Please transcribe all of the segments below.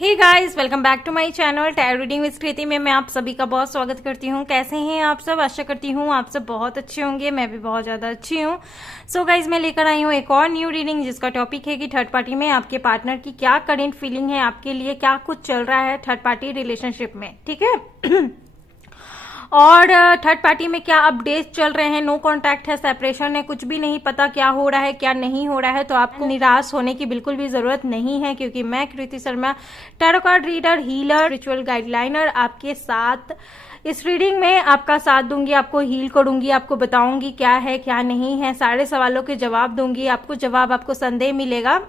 Hey guys, welcome back to my channel tarot reading with Kriti में मैं आप सभी का बहुत स्वागत करती हूँ। कैसे हैं आप सब? आशा करती हूँ आप सब बहुत अच्छे होंगे। मैं भी बहुत ज्यादा अच्छी हूँ। सो गाइस, मैं लेकर आई हूँ एक और न्यू रीडिंग जिसका टॉपिक है कि थर्ड पार्टी में आपके पार्टनर की क्या करेंट फीलिंग है, आपके लिए क्या कुछ चल रहा है थर्ड पार्टी रिलेशनशिप में। ठीक है। और थर्ड पार्टी में क्या अपडेट चल रहे हैं, नो कांटेक्ट है, सेपरेशन है, कुछ भी नहीं पता क्या हो रहा है क्या नहीं हो रहा है। तो आपको निराश होने की बिल्कुल भी जरूरत नहीं है, क्योंकि मैं Kriti Sharma, tarot card reader, healer, ritual guideliner, आपके साथ इस रीडिंग में आपका साथ दूंगी, आपको हील करूंगी, आपको बताऊंगी क्या है क्या नहीं है, सारे सवालों के जवाब दूंगी। आपको जवाब, आपको संदेह मिलेगा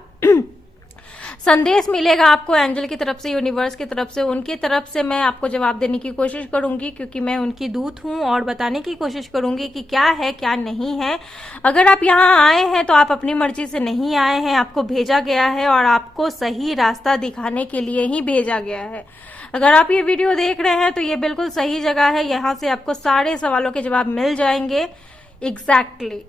संदेश मिलेगा आपको एंजल की तरफ से, यूनिवर्स की तरफ से, उनकी तरफ से मैं आपको जवाब देने की कोशिश करूंगी, क्योंकि मैं उनकी दूत हूं और बताने की कोशिश करूंगी कि क्या है क्या नहीं है। अगर आप यहाँ आए हैं तो आप अपनी मर्जी से नहीं आए हैं, आपको भेजा गया है और आपको सही रास्ता दिखाने के लिए ही भेजा गया है। अगर आप ये वीडियो देख रहे हैं तो ये बिल्कुल सही जगह है, यहाँ से आपको सारे सवालों के जवाब मिल जाएंगे एग्जैक्टली।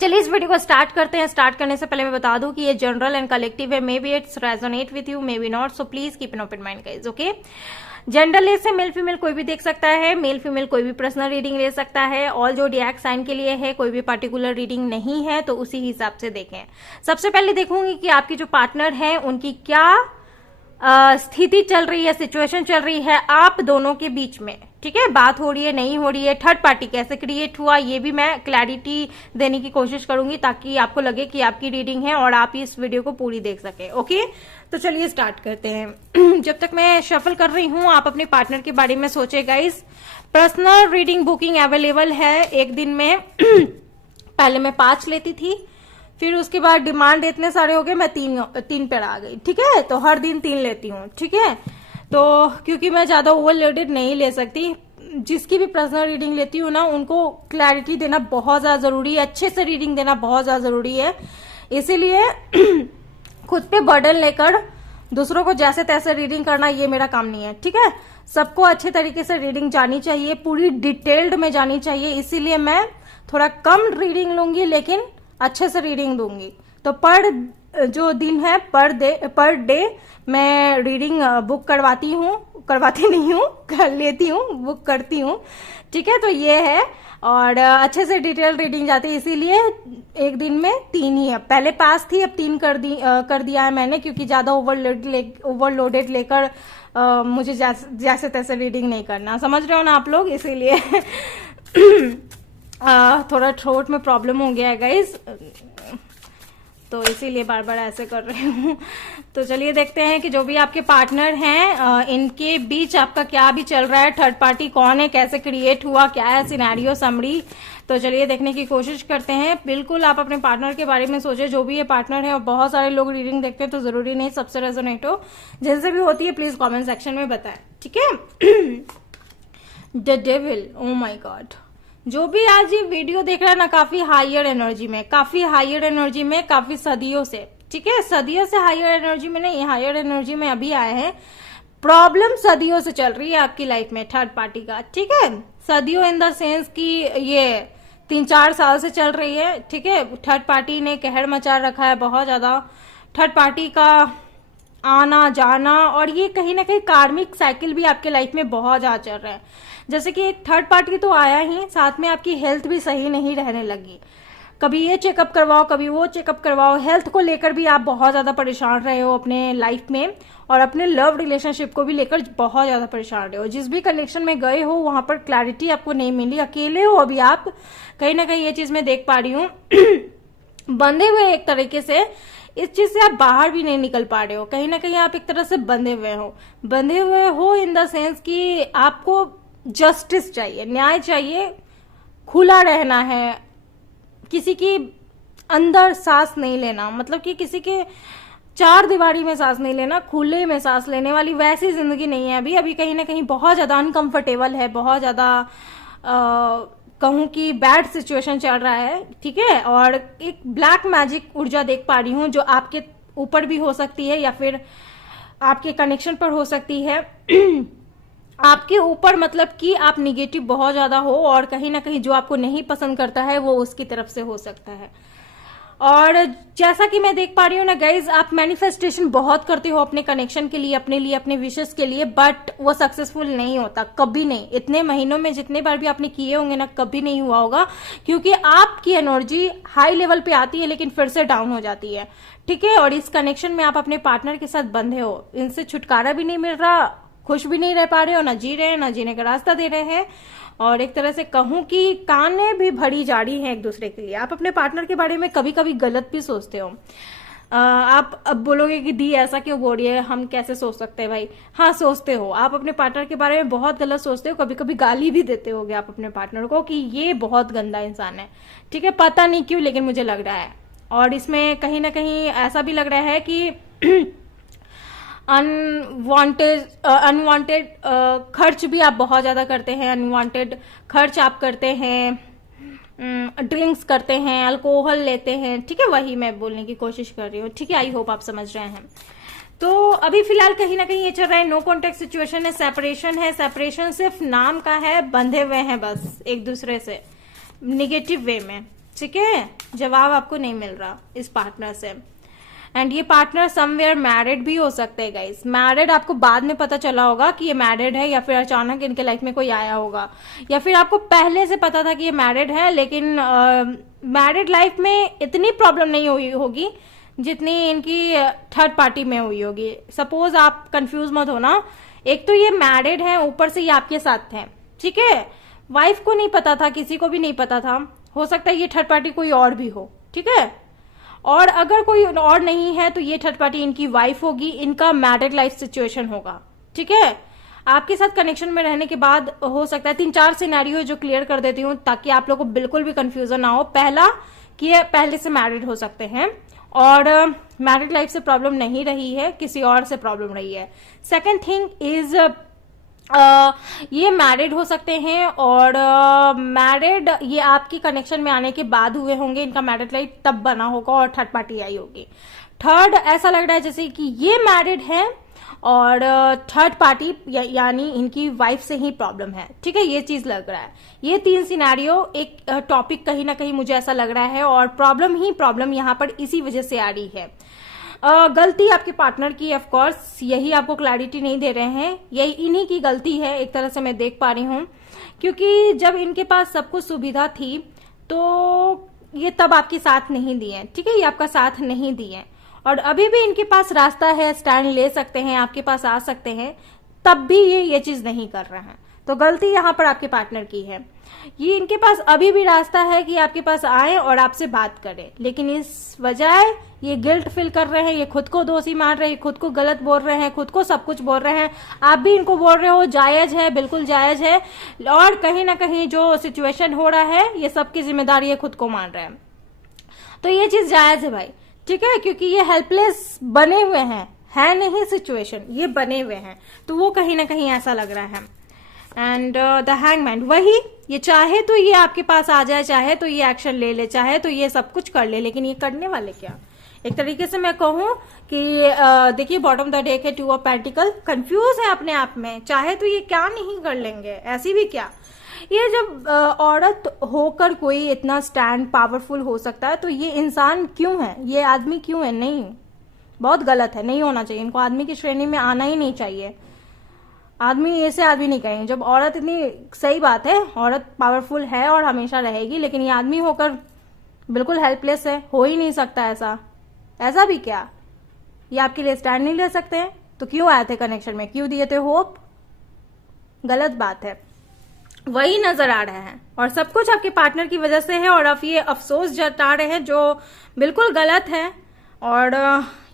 चलिए इस वीडियो को स्टार्ट करते हैं। स्टार्ट करने से पहले मैं बता दूं कि ये जनरल एंड कलेक्टिव है, may be it's resonate with you, may be not, so please keep an open mind guys. Okay, general से मेल फीमेल कोई भी देख सकता है, मेल फीमेल कोई भी पर्सनल रीडिंग ले सकता है। ऑल जोडिएक साइन के लिए है, कोई भी पर्टिकुलर रीडिंग नहीं है, तो उसी हिसाब से देखें। सबसे पहले देखूंगी कि आपकी जो पार्टनर है उनकी क्या स्थिति चल रही है, सिचुएशन चल रही है आप दोनों के बीच में। ठीक है, बात हो रही है नहीं हो रही है, थर्ड पार्टी कैसे क्रिएट हुआ, ये भी मैं क्लैरिटी देने की कोशिश करूंगी, ताकि आपको लगे कि आपकी रीडिंग है और आप इस वीडियो को पूरी देख सके। ओके, तो चलिए स्टार्ट करते हैं। जब तक मैं शफल कर रही हूं, आप अपने पार्टनर के बारे में सोचे guys. Personal reading booking available है एक दिन में। पहले मैं 5 लेती थी, फिर उसके बाद डिमांड इतने सारे हो गए, मैं तीन पर आ गई। ठीक है, तो हर दिन 3 लेती हूँ। ठीक है, तो क्योंकि मैं ज्यादा ओवरलोडेड नहीं ले सकती, जिसकी भी पर्सनल रीडिंग लेती हूँ ना, उनको क्लैरिटी देना बहुत ज्यादा जरूरी है, अच्छे से रीडिंग देना बहुत ज्यादा जरूरी है। इसीलिए खुद पे बर्डन लेकर दूसरों को जैसे तैसे रीडिंग करना ये मेरा काम नहीं है। ठीक है, सबको अच्छे तरीके से रीडिंग जानी चाहिए, पूरी डिटेल्ड में जानी चाहिए। इसीलिए मैं थोड़ा कम रीडिंग लूंगी, लेकिन अच्छे से रीडिंग दूंगी। तो पर जो दिन है, पर डे मैं रीडिंग बुक करवाती नहीं हूँ, कर लेती हूँ, बुक करती हूँ। ठीक है, तो ये है, और अच्छे से डिटेल रीडिंग जाती है। इसीलिए एक दिन में 3 ही है, पहले 5 थी, अब 3 कर दिया है मैंने, क्योंकि ज्यादा ओवरलोडेड लेकर मुझे जैसे तैसे रीडिंग नहीं करना, समझ रहे हो ना आप लोग। इसीलिए थोड़ा थ्रोट में प्रॉब्लम हो गया है गाइज, तो इसीलिए बार बार ऐसे कर रही हूँ। तो चलिए देखते हैं कि जो भी आपके पार्टनर हैं इनके बीच आपका क्या भी चल रहा है, थर्ड पार्टी कौन है, कैसे क्रिएट हुआ, क्या है सिनेरियो समरी। तो चलिए देखने की कोशिश करते हैं। बिल्कुल आप अपने पार्टनर के बारे में सोचे, जो भी ये पार्टनर है, और बहुत सारे लोग रीडिंग देखते हैं तो जरूरी नहीं सबसे रेजोनेट हो, जिनसे भी होती है प्लीज कॉमेंट सेक्शन में बताएं। ठीक है। The devil, oh my God, जो भी आज ये वीडियो देख रहा है ना, काफी हायर एनर्जी में, काफी सदियों से। ठीक है, सदियों से हायर एनर्जी में नहीं, हायर एनर्जी में अभी आए हैं। प्रॉब्लम सदियों से चल रही है आपकी लाइफ में थर्ड पार्टी का। ठीक है, सदियों इन द सेंस की ये 3-4 साल से चल रही है। ठीक है, थर्ड पार्टी ने कहर मचा रखा है बहुत ज्यादा। थर्ड पार्टी का आना जाना, और ये कहीं ना कहीं कार्मिक साइकिल भी आपके लाइफ में बहुत ज्यादा चल रहा है। जैसे कि थर्ड पार्टी तो आया ही, साथ में आपकी हेल्थ भी सही नहीं रहने लगी। कभी ये चेकअप करवाओ, कभी वो चेकअप करवाओ, हेल्थ को लेकर भी आप बहुत ज्यादा परेशान रहे हो अपने लाइफ में, और अपने लव रिलेशनशिप को भी लेकर बहुत ज्यादा परेशान रहे हो। जिस भी कलेक्शन में गए हो वहां पर क्लैरिटी आपको नहीं मिली, अकेले हो अभी आप, कहीं ना कहीं ये चीज मैं देख पा रही हूँ। बंधे हुए एक तरीके से, इस चीज से आप बाहर भी नहीं निकल पा रहे हो, कहीं ना कहीं आप एक तरह से बंधे हुए हो इन द सेंस कि आपको जस्टिस चाहिए, न्याय चाहिए, खुला रहना है, किसी की अंदर सांस नहीं लेना, मतलब कि किसी के 4 दीवारी में सांस नहीं लेना, खुले में सांस लेने वाली वैसी जिंदगी नहीं है अभी कहीं ना कहीं बहुत ज्यादा अनकंफर्टेबल है, बहुत ज्यादा कहूं कि बैड सिचुएशन चल रहा है। ठीक है, और एक ब्लैक मैजिक ऊर्जा देख पा रही हूं, जो आपके ऊपर भी हो सकती है या फिर आपके कनेक्शन पर हो सकती है। आपके ऊपर मतलब कि आप निगेटिव बहुत ज्यादा हो, और कहीं ना कहीं जो आपको नहीं पसंद करता है वो उसकी तरफ से हो सकता है। और जैसा कि मैं देख पा रही हूँ ना गाइज, आप मैनिफेस्टेशन बहुत करते हो अपने कनेक्शन के लिए, अपने विशेष के लिए, बट वो सक्सेसफुल नहीं होता, कभी नहीं। इतने महीनों में जितने बार भी आपने किए होंगे ना, कभी नहीं हुआ होगा, क्योंकि आपकी एनर्जी हाई लेवल पे आती है लेकिन फिर से डाउन हो जाती है, ठीक है। और इस कनेक्शन में आप अपने पार्टनर के साथ बंधे हो, इनसे छुटकारा भी नहीं मिल रहा, खुश भी नहीं रह पा रहे हो, ना जी रहे हैं, ना जीने का रास्ता दे रहे हैं, और एक तरह से कहूं कि काने भी भरी जा रही हैं एक दूसरे के लिए। आप अपने पार्टनर के बारे में कभी कभी गलत भी सोचते हो। आप अब बोलोगे कि दी ऐसा क्यों बोल रही है, हम कैसे सोच सकते हैं भाई? हाँ, सोचते हो, आप अपने पार्टनर के बारे में बहुत गलत सोचते हो, कभी कभी गाली भी देते होगे आप अपने पार्टनर को कि ये बहुत गंदा इंसान है, ठीक है। पता नहीं क्यों, लेकिन मुझे लग रहा है। और इसमें कहीं ना कहीं ऐसा भी लग रहा है कि अनवांटेड खर्च भी आप बहुत ज्यादा करते हैं, अनवांटेड खर्च आप करते हैं, ड्रिंक्स करते हैं, अल्कोहल लेते हैं, ठीक है। वही मैं बोलने की कोशिश कर रही हूँ, ठीक है। आई होप आप समझ रहे हैं। तो अभी फिलहाल कहीं ना कहीं ये चल रहा है, नो कॉन्टेक्ट सिचुएशन है, सेपरेशन है। सेपरेशन सिर्फ नाम का है, बंधे हुए हैं बस एक दूसरे से निगेटिव वे में, ठीक है। जवाब आपको नहीं मिल रहा इस पार्टनर से। एंड ये पार्टनर समवेयर मैरिड भी हो सकते हैं गाइस। मैरिड आपको बाद में पता चला होगा कि ये मैरिड है, या फिर अचानक इनके लाइफ में कोई आया होगा, या फिर आपको पहले से पता था कि ये मैरिड है, लेकिन मैरिड लाइफ में इतनी प्रॉब्लम नहीं हुई होगी जितनी इनकी थर्ड पार्टी में हुई होगी। सपोज आप कंफ्यूज मत होना, एक तो ये मैरिड है, ऊपर से ये आपके साथ है, ठीक है। वाइफ को नहीं पता था, किसी को भी नहीं पता था, हो सकता है ये थर्ड पार्टी कोई और भी हो, ठीक है। और अगर कोई और नहीं है तो ये थर्ड पार्टी इनकी वाइफ होगी, इनका मैरिड लाइफ सिचुएशन होगा, ठीक है। आपके साथ कनेक्शन में रहने के बाद हो सकता है 3-4 सिनेरियो जो क्लियर कर देती हूँ ताकि आप लोगों को बिल्कुल भी कंफ्यूजन ना हो। पहला कि ये पहले से मैरिड हो सकते हैं और मैरिड लाइफ से प्रॉब्लम नहीं रही है, किसी और से प्रॉब्लम रही है। सेकेंड थिंग इज ये मैरिड हो सकते हैं, और मैरिड ये आपकी कनेक्शन में आने के बाद हुए होंगे, इनका मैरिड लाइफ तब बना होगा और थर्ड पार्टी आई होगी। थर्ड ऐसा लग रहा है जैसे कि ये मैरिड है और थर्ड पार्टी यानी इनकी वाइफ से ही प्रॉब्लम है, ठीक है। ये चीज लग रहा है। ये 3 सिनेरियो एक टॉपिक कहीं ना कहीं मुझे ऐसा लग रहा है, और प्रॉब्लम ही प्रॉब्लम यहां पर इसी वजह से आ रही है। गलती आपके पार्टनर की, ऑफ कोर्स, यही आपको क्लैरिटी नहीं दे रहे हैं, यही इन्हीं की गलती है एक तरह से मैं देख पा रही हूं, क्योंकि जब इनके पास सब कुछ सुविधा थी तो ये तब आपके साथ नहीं दिए, ठीक है। ये आपका साथ नहीं दिए, और अभी भी इनके पास रास्ता है, स्टैंड ले सकते हैं, आपके पास आ सकते हैं, तब भी ये चीज नहीं कर रहे हैं। तो गलती यहां पर आपके पार्टनर की है। ये इनके पास अभी भी रास्ता है कि आपके पास आए और आपसे बात करें, लेकिन इस वजह ये गिल्ट फील कर रहे हैं, ये खुद को दोषी मान रहे हैं, खुद को गलत बोल रहे हैं, खुद को सब कुछ बोल रहे हैं। आप भी इनको बोल रहे हो, जायज है, बिल्कुल जायज है, और कहीं ना कहीं जो सिचुएशन हो रहा है ये सबकी जिम्मेदारी ये खुद को मान रहे हैं। तो ये चीज जायज है भाई, ठीक है, क्योंकि ये हेल्पलेस बने हुए हैं, है नहीं सिचुएशन, ये बने हुए हैं, तो वो कहीं ना कहीं ऐसा लग रहा है। एंड द हैंगमैन, वही, ये चाहे तो ये आपके पास आ जाए, चाहे तो ये एक्शन ले ले, चाहे तो ये सब कुछ कर ले, लेकिन ये करने वाले क्या? एक तरीके से मैं कहूं कि देखिए, बॉटम द डेक है 2 ऑफ पेंटिकल, कंफ्यूज है अपने आप में, चाहे तो ये क्या नहीं कर लेंगे, ऐसी भी क्या। ये जब औरत होकर कोई इतना स्टैंड पावरफुल हो सकता है तो ये इंसान क्यों है, ये आदमी क्यों है? नहीं, बहुत गलत है, नहीं होना चाहिए, इनको आदमी की श्रेणी में आना ही नहीं चाहिए। आदमी ऐसे आदमी नहीं कहें, जब औरत इतनी, सही बात है, औरत पावरफुल है और हमेशा रहेगी, लेकिन ये आदमी होकर बिल्कुल हेल्पलेस है, हो ही नहीं सकता ऐसा। ऐसा भी क्या, ये आपके लिए स्टैंड नहीं ले सकते हैं? तो क्यों आए थे कनेक्शन में, क्यों दिए थे होप? गलत बात है, वही नजर आ रहा है, और सब कुछ आपके पार्टनर की वजह से है, और आप ये अफसोस जता रहे हैं जो बिल्कुल गलत है। और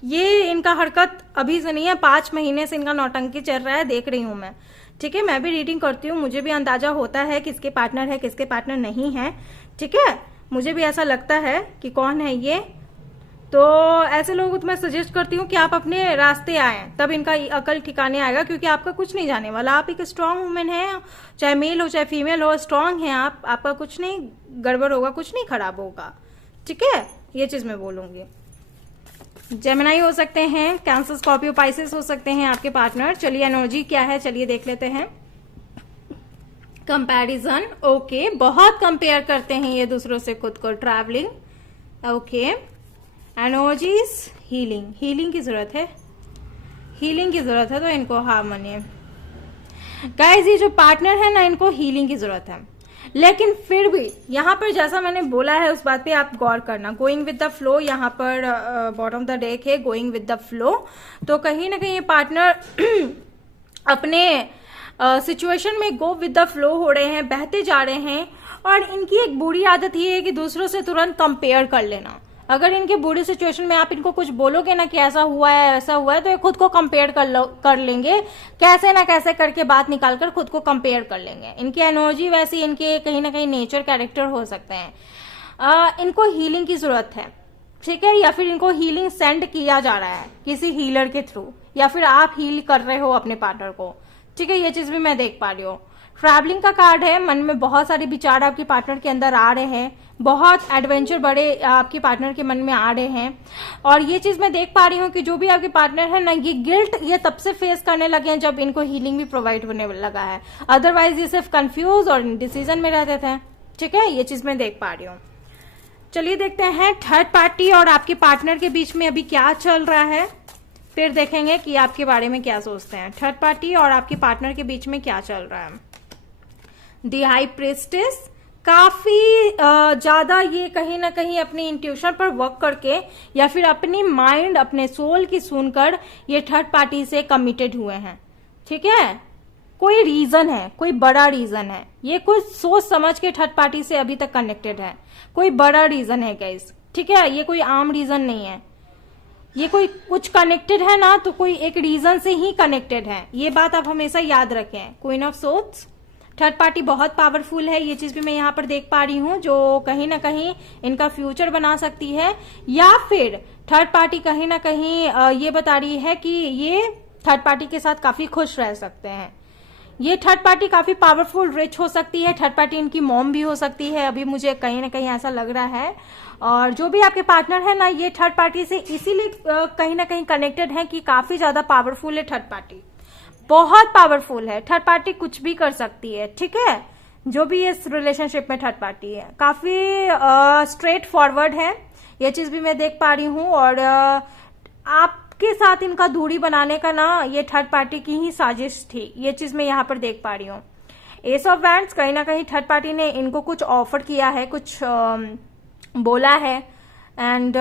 ये इनका हरकत अभी से नहीं है, 5 महीने से इनका नौटंकी चल रहा है, देख रही हूं मैं, ठीक है। मैं भी रीडिंग करती हूँ, मुझे भी अंदाजा होता है किसके पार्टनर है, किसके पार्टनर नहीं है, ठीक है। मुझे भी ऐसा लगता है कि कौन है ये। तो ऐसे लोगों को तो मैं सजेस्ट करती हूँ कि आप अपने रास्ते आए, तब इनका अकल ठिकाने आएगा, क्योंकि आपका कुछ नहीं जाने वाला। आप एक स्ट्रांग वुमेन है, चाहे मेल हो चाहे फीमेल हो, स्ट्रांग है आप, आपका कुछ नहीं गड़बड़ होगा, कुछ नहीं खराब होगा, ठीक है। ये चीज मैं बोलूंगी। जेमिनी हो सकते हैं, कैंसर, स्कॉर्पियो, पाइसेस हो सकते हैं आपके पार्टनर। चलिए एनर्जी क्या है, चलिए देख लेते हैं। कंपैरिजन, ओके, बहुत कंपेयर करते हैं ये दूसरों से खुद को, travelling, okay, energies healing, healing की जरूरत है, हीलिंग की जरूरत है, तो इनको हार्मनी। गाइस ये जो पार्टनर है ना, इनको हीलिंग की जरूरत है, लेकिन फिर भी यहाँ पर जैसा मैंने बोला है उस बात पे आप गौर करना। गोइंग विद द फ्लो, यहाँ पर बॉटम ऑफ द डेक है गोइंग विद द फ्लो। तो कहीं ना कहीं ये पार्टनर अपने सिचुएशन में गो विद द फ्लो हो रहे हैं, बहते जा रहे हैं। और इनकी एक बुरी आदत ये है कि दूसरों से तुरंत कंपेयर कर लेना। अगर इनके बुरी सिचुएशन में आप इनको कुछ बोलोगे ना कि ऐसा हुआ है ऐसा हुआ है, तो ये खुद को कंपेयर कर लेंगे, कैसे ना कैसे करके बात निकालकर खुद को कंपेयर कर लेंगे। इनकी एनर्जी वैसी, इनके कहीं ना कहीं नेचर कैरेक्टर हो सकते हैं। इनको हीलिंग की जरूरत है, ठीक है, या फिर इनको हीलिंग सेंड किया जा रहा है किसी हीलर के थ्रू, या फिर आप हील कर रहे हो अपने पार्टनर को, ठीक है, ये चीज भी मैं देख पा रही हूँ। ट्रैवलिंग का कार्ड है, मन में बहुत सारे विचार आपके पार्टनर के अंदर आ रहे हैं, बहुत एडवेंचर बड़े आपके पार्टनर के मन में आ रहे हैं। और ये चीज मैं देख पा रही हूँ कि जो भी आपके पार्टनर है ना, ये गिल्ट ये तब से फेस करने लगे हैं जब इनको हीलिंग भी प्रोवाइड होने लगा है। अदरवाइज ये सिर्फ कंफ्यूज और डिसीजन में रहते थे, ठीक है, ये चीज मैं देख पा रही हूँ। चलिए देखते हैं थर्ड पार्टी और आपके पार्टनर के बीच में अभी क्या चल रहा है, फिर देखेंगे कि आपके बारे में क्या सोचते हैं। थर्ड पार्टी और आपके पार्टनर के बीच में क्या चल रहा है। दी हाई प्रिस्टेस, काफी ज्यादा ये कहीं ना कहीं अपनी इंट्यूशन पर वर्क करके या फिर अपनी माइंड अपने सोल की सुनकर ये थर्ड पार्टी से कमिटेड हुए हैं, ठीक है। कोई रीजन है, कोई बड़ा रीजन है, ये कुछ सोच समझ के थर्ड पार्टी से अभी तक कनेक्टेड है, कोई बड़ा रीजन है गाइस, ठीक है, ये कोई आम रीजन नहीं है। ये कोई कुछ कनेक्टेड है ना, तो कोई एक रीजन से ही कनेक्टेड है, ये बात आप हमेशा याद रखें। Queen of swords, third party बहुत पावरफुल है, ये चीज भी मैं यहाँ पर देख पा रही हूँ, जो कहीं ना कहीं इनका फ्यूचर बना सकती है, या फिर थर्ड पार्टी कहीं ना कहीं ये बता रही है कि ये थर्ड पार्टी के साथ काफी खुश रह सकते हैं। ये थर्ड पार्टी काफी पावरफुल रिच हो सकती है, थर्ड पार्टी इनकी मॉम भी हो सकती है, अभी मुझे कहीं ना कहीं ऐसा लग रहा है। और जो भी आपके पार्टनर है ना, ये थर्ड पार्टी से इसीलिए कहीं ना कहीं कनेक्टेड है कि काफी ज्यादा पावरफुल है थर्ड पार्टी, बहुत पावरफुल है। थर्ड पार्टी कुछ भी कर सकती है, ठीक है, जो भी इस रिलेशनशिप में थर्ड पार्टी है, काफी स्ट्रेट फॉरवर्ड है, ये चीज भी मैं देख पा रही हूँ। और आपके साथ इनका दूरी बनाने का ना, ये थर्ड पार्टी की ही साजिश थी, ये चीज मैं यहाँ पर देख पा रही हूँ। एस ऑफ वैंड्स, कहीं ना कहीं थर्ड पार्टी ने इनको कुछ ऑफर किया है, कुछ बोला है, एंड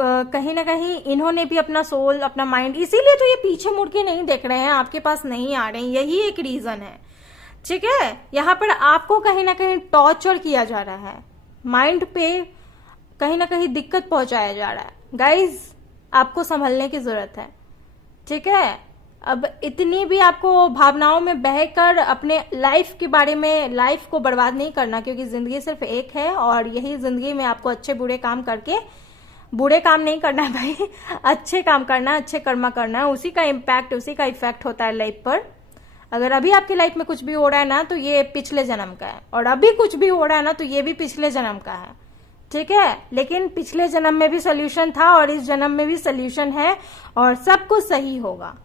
कहीं ना कहीं इन्होंने भी अपना सोल अपना माइंड, इसीलिए तो ये पीछे मुड़ के नहीं देख रहे हैं, आपके पास नहीं आ रहे हैं, यही एक रीजन है, ठीक है। यहाँ पर आपको कहीं ना कहीं टॉर्चर किया जा रहा है, माइंड पे कहीं ना कहीं दिक्कत पहुंचाया जा रहा है। गाइज आपको संभलने की जरूरत है, ठीक है। अब इतनी भी आपको भावनाओं में बहकर अपने लाइफ के बारे में, लाइफ को बर्बाद नहीं करना, क्योंकि जिंदगी सिर्फ एक है और यही जिंदगी में आपको अच्छे बुरे काम करके, बुरे काम नहीं करना है भाई, अच्छे काम करना है, अच्छे कर्म करना है, उसी का इम्पैक्ट, उसी का इफेक्ट होता है लाइफ पर। अगर अभी आपकी लाइफ में कुछ भी हो रहा है ना, तो ये पिछले जन्म का है, और अभी कुछ भी हो रहा है ना, तो ये भी पिछले जन्म का है, ठीक है। लेकिन पिछले जन्म में भी सोल्यूशन था और इस जन्म में भी सोल्यूशन है, और सब कुछ सही होगा,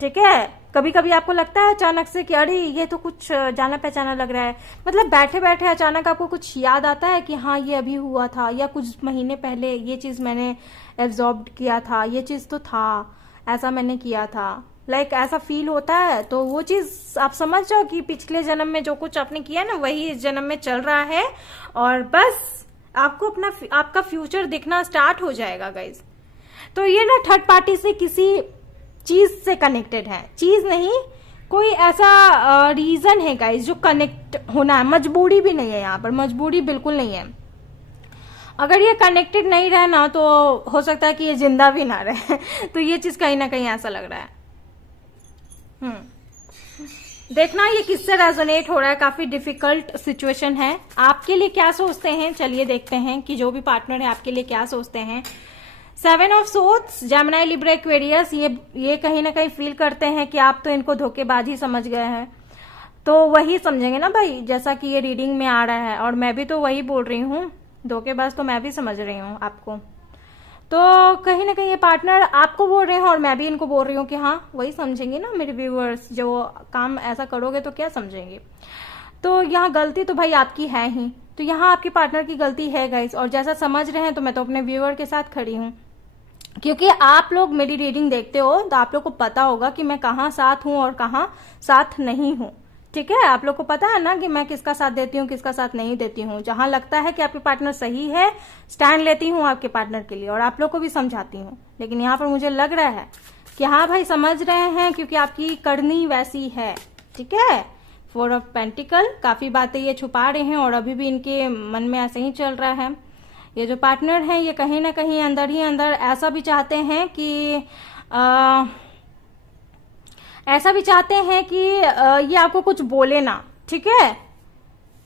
ठीक है। कभी कभी आपको लगता है अचानक से कि अरे ये तो कुछ जाना पहचाना लग रहा है, मतलब बैठे बैठे अचानक आपको कुछ याद आता है कि हाँ ये अभी हुआ था, या कुछ महीने पहले ये चीज मैंने एब्जॉर्ब किया था, ये चीज तो था, ऐसा मैंने किया था, लाइक ऐसा फील होता है। तो वो चीज आप समझ जाओ कि पिछले जन्म में जो कुछ आपने किया ना, वही इस जन्म में चल रहा है, और बस आपको अपना आपका फ्यूचर दिखना स्टार्ट हो जाएगा गाइज। तो ये ना थर्ड पार्टी से किसी चीज से कनेक्टेड है, चीज नहीं, कोई ऐसा रीजन है गाइस जो कनेक्ट होना है, मजबूरी भी नहीं है, यहाँ पर मजबूरी बिल्कुल नहीं है। अगर ये कनेक्टेड नहीं रहे ना, तो हो सकता है कि ये जिंदा भी ना रहे तो ये चीज कहीं ना कहीं ऐसा लग रहा है। देखना ये किससे रेजोनेट हो रहा है, काफी डिफिकल्ट सिचुएशन है। आपके लिए क्या सोचते हैं, चलिए देखते हैं कि जो भी पार्टनर है आपके लिए क्या सोचते हैं। 7 of swords, Gemini, Libra, Aquarius, ये कहीं ना कहीं फील करते हैं कि आप तो इनको धोखेबाज ही समझ गए हैं, तो वही समझेंगे ना भाई, जैसा कि ये रीडिंग में आ रहा है, और मैं भी तो वही बोल रही हूँ, धोखेबाज तो मैं भी समझ रही हूँ आपको। तो कहीं ना कहीं ये पार्टनर आपको बोल रहे हैं और मैं भी इनको बोल रही हूँ कि हाँ वही समझेंगे ना मेरे व्यूअर्स, जो काम ऐसा करोगे तो क्या समझेंगे। तो यहाँ गलती तो भाई आपकी है ही, तो यहाँ आपके पार्टनर की गलती है गाइस। और जैसा समझ रहे हैं तो मैं तो अपने व्यूअर के साथ खड़ी हूँ, क्योंकि आप लोग मेरी रीडिंग देखते हो तो आप लोग को पता होगा कि मैं कहाँ साथ हूँ और कहाँ साथ नहीं हूँ। ठीक है, आप लोग को पता है ना कि मैं किसका साथ देती हूँ, किसका साथ नहीं देती हूँ। जहां लगता है कि आपके पार्टनर सही है, स्टैंड लेती हूँ आपके पार्टनर के लिए और आप लोग को भी समझाती हूँ। लेकिन यहाँ पर मुझे लग रहा है कि हाँ भाई समझ रहे हैं, क्योंकि आपकी करनी वैसी है। ठीक है, 4 ऑफ पेंटिकल, काफी बातें ये छुपा रहे हैं और अभी भी इनके मन में ऐसे ही चल रहा है। ये जो पार्टनर है ये कहीं ना कहीं अंदर ही अंदर ऐसा भी चाहते हैं कि ये आपको कुछ बोले ना। ठीक है,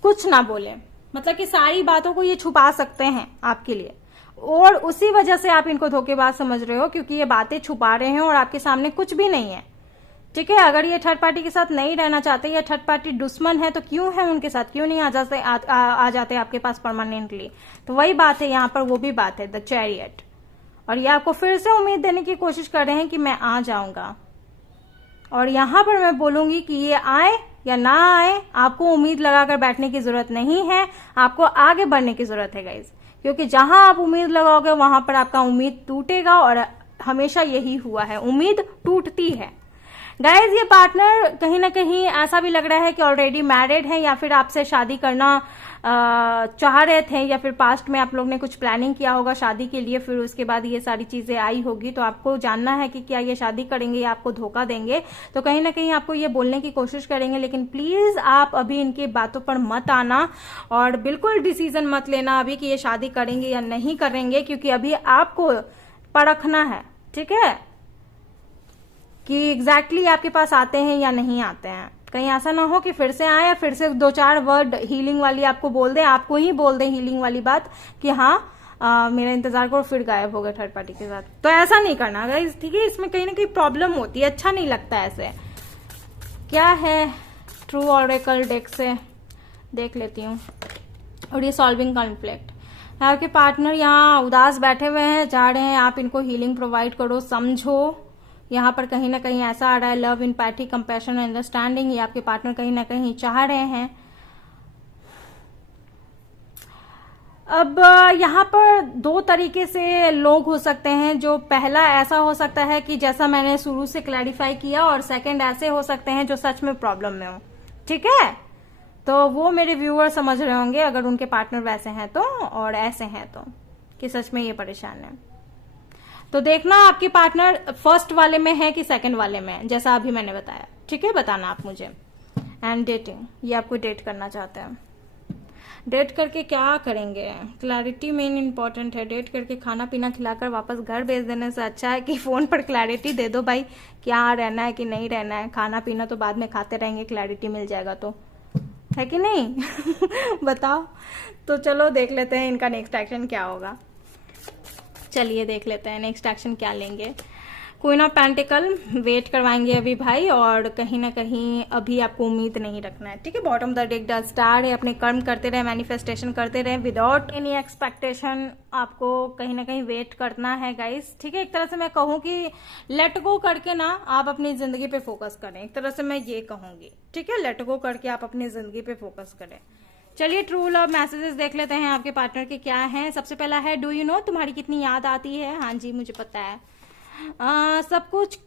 कुछ ना बोले, मतलब कि सारी बातों को ये छुपा सकते हैं आपके लिए, और उसी वजह से आप इनको धोखेबाज समझ रहे हो, क्योंकि ये बातें छुपा रहे हैं और आपके सामने कुछ भी नहीं है। ठीक है, अगर ये थर्ड पार्टी के साथ नहीं रहना चाहते या थर्ड पार्टी दुश्मन है तो क्यों है उनके साथ, क्यों नहीं आ जाते आपके पास परमानेंटली। तो वही बात है यहाँ पर, वो भी बात है द चैरियट। और ये आपको फिर से उम्मीद देने की कोशिश कर रहे हैं कि मैं आ जाऊंगा, और यहां पर मैं बोलूंगी कि ये आए या ना आए, आपको उम्मीद लगाकर बैठने की जरूरत नहीं है, आपको आगे बढ़ने की जरूरत है गाइज। क्योंकि जहां आप उम्मीद लगाओगे वहां पर आपका उम्मीद टूटेगा, और हमेशा यही हुआ है, उम्मीद टूटती है गाइज। ये पार्टनर कहीं ना कहीं ऐसा भी लग रहा है कि ऑलरेडी मैरिड है, या फिर आपसे शादी करना चाह रहे थे, या फिर पास्ट में आप लोग ने कुछ प्लानिंग किया होगा शादी के लिए, फिर उसके बाद ये सारी चीजें आई होगी। तो आपको जानना है कि क्या ये शादी करेंगे या आपको धोखा देंगे। तो कहीं ना कहीं आपको ये बोलने की कोशिश करेंगे, लेकिन प्लीज आप अभी इनकी बातों पर मत आना और बिल्कुल डिसीजन मत लेना अभी कि ये शादी करेंगे या नहीं करेंगे, क्योंकि अभी आपको परखना है। ठीक है, कि एग्जैक्टली आपके पास आते हैं या नहीं आते हैं। कहीं ऐसा ना हो कि फिर से आए, फिर से 2-4 वर्ड हीलिंग वाली आपको बोल दें, आपको ही बोल दें हीलिंग वाली बात कि हाँ मेरा इंतजार करो, फिर गायब हो गए थर्ड पार्टी के साथ। तो ऐसा नहीं करना गाइस, ठीक है। इसमें कहीं ना कहीं प्रॉब्लम होती है, अच्छा नहीं लगता ऐसे। क्या है ट्रू ऑरेकल डेक से देख लेती हूँ। और ये सॉल्विंग कॉन्फ्लिक्ट, आपके पार्टनर यहाँ उदास बैठे हुए हैं, चाह रहे हैं आप इनको हीलिंग प्रोवाइड करो, समझो। यहाँ पर कहीं ना कहीं ऐसा आ रहा है लव, एम्पैथी, कंपैशन, अंडरस्टैंडिंग, ये आपके पार्टनर कहीं ना कहीं चाह रहे हैं। अब यहाँ पर 2 तरीके से लोग हो सकते हैं। जो पहला ऐसा हो सकता है कि जैसा मैंने शुरू से क्लैरिफाई किया, और सेकंड ऐसे हो सकते हैं जो सच में प्रॉब्लम में हो। ठीक है, तो वो मेरे व्यूअर समझ रहे होंगे अगर उनके पार्टनर वैसे हैं तो, और ऐसे हैं तो, कि सच में ये परेशान है। तो देखना आपके पार्टनर फर्स्ट वाले में है कि सेकंड वाले में है, जैसा अभी मैंने बताया। ठीक है, बताना आप मुझे। एंड डेटिंग, ये आपको डेट करना चाहते हैं। डेट करके क्या करेंगे, क्लैरिटी मेन इंपॉर्टेंट है। डेट करके खाना पीना खिलाकर वापस घर भेज देने से अच्छा है कि फोन पर क्लैरिटी दे दो भाई, क्या रहना है कि नहीं रहना है। खाना पीना तो बाद में खाते रहेंगे, क्लैरिटी मिल जाएगा तो, है कि नहीं बताओ। तो चलो देख लेते हैं इनका नेक्स्ट एक्शन क्या होगा। चलिए देख लेते हैं नेक्स्ट एक्शन क्या लेंगे। क्वीन ऑफ पेंटिकल, वेट करवाएंगे अभी भाई, और कहीं ना कहीं अभी आपको उम्मीद नहीं रखना है। ठीक है, bottom the deck the star है, अपने कर्म करते रहे, मैनिफेस्टेशन करते रहे विदाउट एनी एक्सपेक्टेशन। आपको कहीं ना कहीं वेट करना है गाइस। ठीक है, एक तरह से मैं कहूँ कि लेट गो करके ना आप अपनी जिंदगी पे फोकस करें, एक तरह से मैं ये कहूंगी। ठीक है, लेट गो करके आप अपनी जिंदगी पे फोकस करें। चलिए ट्रू लव मैसेजेस देख लेते हैं आपके पार्टनर के क्या हैं। सबसे पहला है, डू यू नो, तुम्हारी कितनी याद आती है। हाँ जी, मुझे पता है। सब कुछ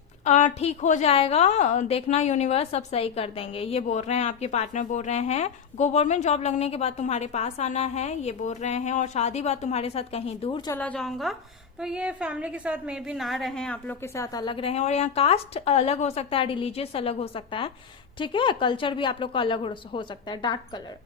ठीक हो जाएगा, देखना यूनिवर्स सब सही कर देंगे, ये बोल रहे हैं आपके पार्टनर। बोल रहे हैं गवर्नमेंट जॉब लगने के बाद तुम्हारे पास आना है, ये बोल रहे हैं। और शादी बाद तुम्हारे साथ कहीं दूर चला जाऊंगा। तो ये फैमिली के साथ में भी ना रहें, आप लोग के साथ अलग रहें। और यहाँ कास्ट अलग हो सकता है, रिलीजियस अलग हो सकता है। ठीक है, कल्चर भी आप लोग का अलग हो सकता है। डार्क कलर,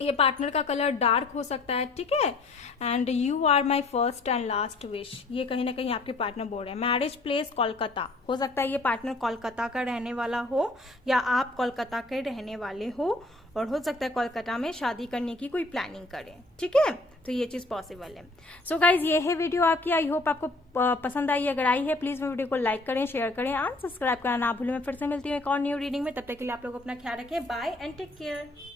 ये पार्टनर का कलर डार्क हो सकता है। ठीक है, and you are my first and last wish, ये कहीं ना कहीं आपके पार्टनर बोल रहे हैं। मैरिज प्लेस कोलकाता, हो सकता है ये पार्टनर कोलकाता का रहने वाला हो, या आप कोलकाता के रहने वाले हो, और हो सकता है कोलकाता में शादी करने की कोई प्लानिंग करें। ठीक है, तो ये चीज पॉसिबल है। सो गाइज, ये है वीडियो आपकी। आई होप आपको पसंद आई। अगर आई है प्लीज वीडियो को लाइक करें, शेयर करें, एंड सब्सक्राइब करना ना भूलें। मैं फिर से मिलती हूँ एक और न्यू रीडिंग में, तब तक के लिए आप लोग अपना ख्याल रखें। Bye and take care.